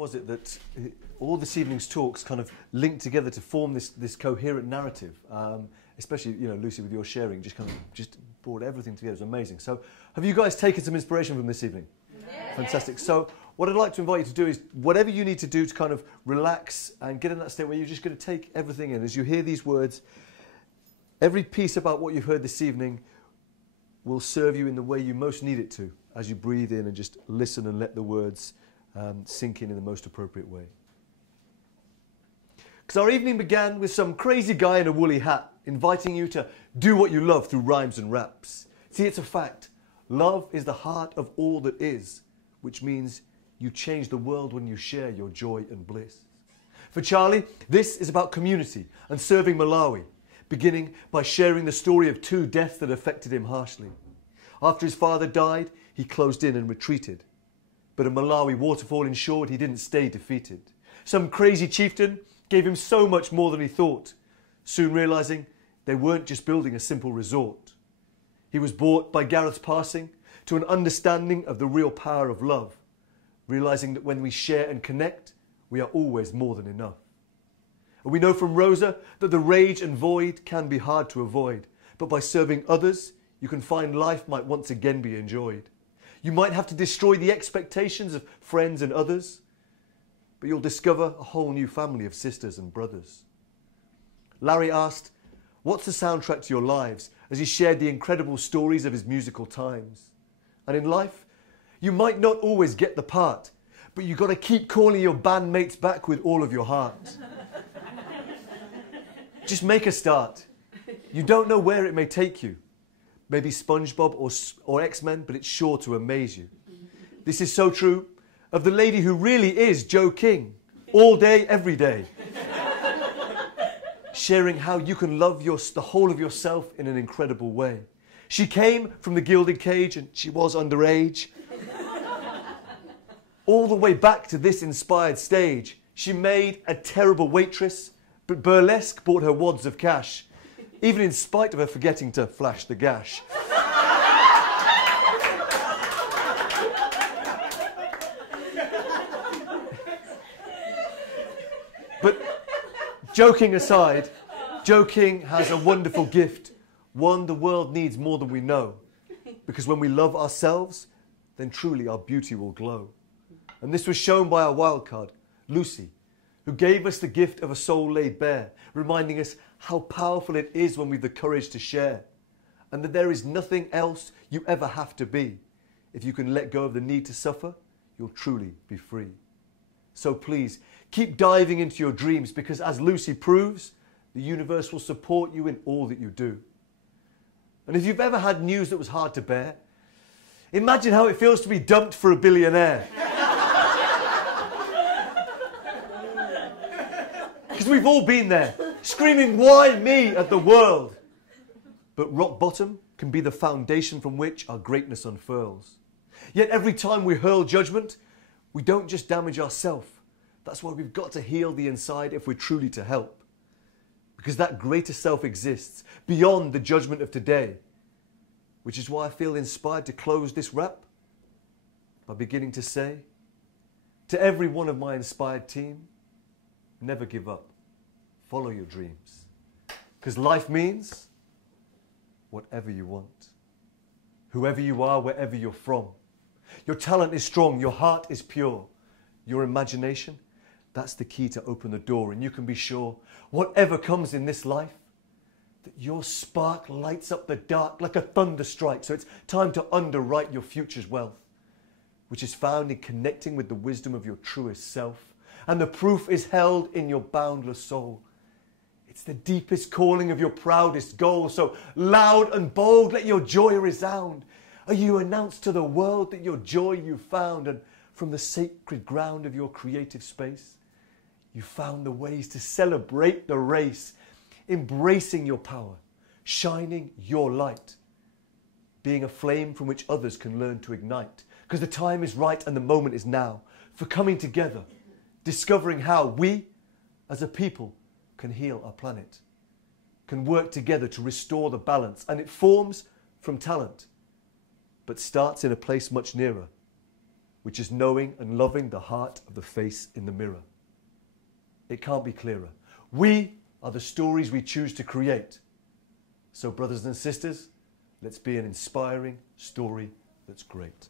was it that all this evening's talks kind of linked together to form this coherent narrative? Especially, you know, Lucy, with your sharing, just brought everything together. It was amazing. So, have you guys taken some inspiration from this evening? Yeah. Fantastic. So, what I'd like to invite you to do is whatever you need to do to kind of relax and get in that state where you're just going to take everything in. As you hear these words, every piece about what you've heard this evening will serve you in the way you most need it to, as you breathe in and just listen and let the words sink in the most appropriate way. Because our evening began with some crazy guy in a woolly hat inviting you to do what you love through rhymes and raps. See, it's a fact. Love is the heart of all that is, which means you change the world when you share your joy and bliss. For Charlie, this is about community and serving Malawi, beginning by sharing the story of 2 deaths that affected him harshly. After his father died, he closed in and retreated. But a Malawi waterfall ensured he didn't stay defeated. Some crazy chieftain gave him so much more than he thought, soon realising they weren't just building a simple resort. He was brought by Gareth's passing to an understanding of the real power of love, realising that when we share and connect, we are always more than enough. And we know from Rosa that the rage and void can be hard to avoid, but by serving others, you can find life might once again be enjoyed. You might have to destroy the expectations of friends and others, but you'll discover a whole new family of sisters and brothers. Larry asked, "What's the soundtrack to your lives?" as he shared the incredible stories of his musical times. And in life, you might not always get the part, but you've got to keep calling your bandmates back with all of your heart. Just make a start. You don't know where it may take you. Maybe SpongeBob or X-Men, but it's sure to amaze you. This is so true of the lady who really is Jo King, all day, every day. Sharing how you can love the whole of yourself in an incredible way. She came from the gilded cage and she was underage. All the way back to this inspired stage, she made a terrible waitress, but burlesque bought her wads of cash, even in spite of her forgetting to flash the gash. But joking aside, Jo King has a wonderful gift, one the world needs more than we know. Because when we love ourselves, then truly our beauty will glow. And this was shown by our wildcard, Lucy, who gave us the gift of a soul laid bare, reminding us how powerful it is when we've the courage to share, and that there is nothing else you ever have to be. If you can let go of the need to suffer, you'll truly be free. So please, keep diving into your dreams, because as Lucy proves, the universe will support you in all that you do. And if you've ever had news that was hard to bear, imagine how it feels to be dumped for a billionaire. Because we've all been there, screaming, "Why me?" at the world. But rock bottom can be the foundation from which our greatness unfurls. Yet every time we hurl judgment, we don't just damage ourselves. That's why we've got to heal the inside if we're truly to help. Because that greater self exists beyond the judgment of today. Which is why I feel inspired to close this rap by beginning to say, to every one of my inspired team, never give up. Follow your dreams. Because life means whatever you want. Whoever you are, wherever you're from. Your talent is strong. Your heart is pure. Your imagination, that's the key to open the door. And you can be sure, whatever comes in this life, that your spark lights up the dark like a thunder strike. So it's time to underwrite your future's wealth, which is found in connecting with the wisdom of your truest self. And the proof is held in your boundless soul. It's the deepest calling of your proudest goal. So loud and bold, let your joy resound. Are you announced to the world that your joy you found, and from the sacred ground of your creative space, you found the ways to celebrate the race, embracing your power, shining your light, being a flame from which others can learn to ignite. Because the time is right and the moment is now for coming together, discovering how we, as a people, can heal our planet, can work together to restore the balance. And it forms from talent, but starts in a place much nearer, which is knowing and loving the heart of the face in the mirror. It can't be clearer. We are the stories we choose to create. So brothers and sisters, let's be an inspiring story that's great.